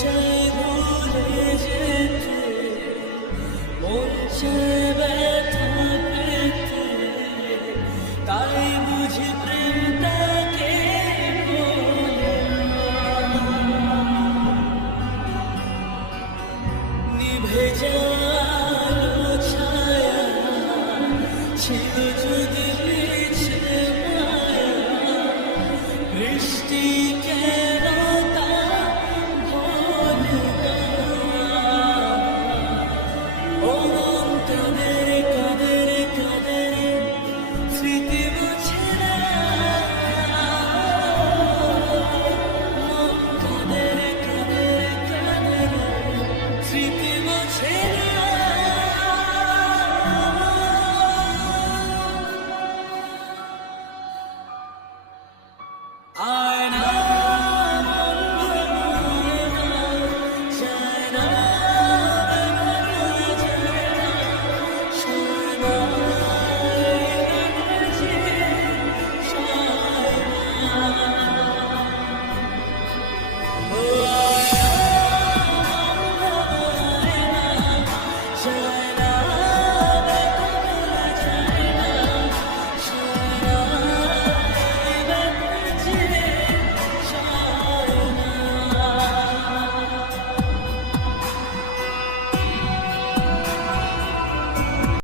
চায় ভুলে যেতে, মন চায় ব্যথা পেতে, তাই বুঝি প্রেম তাকে বলে না। নিভে যাওয়ার ছায়া ছিল যদি মিছে মায়া, বৃষ্টি কেন তা ভোলে না। ও মন কাঁদে রে কাঁদে রে কাঁদে রে, স্মৃতি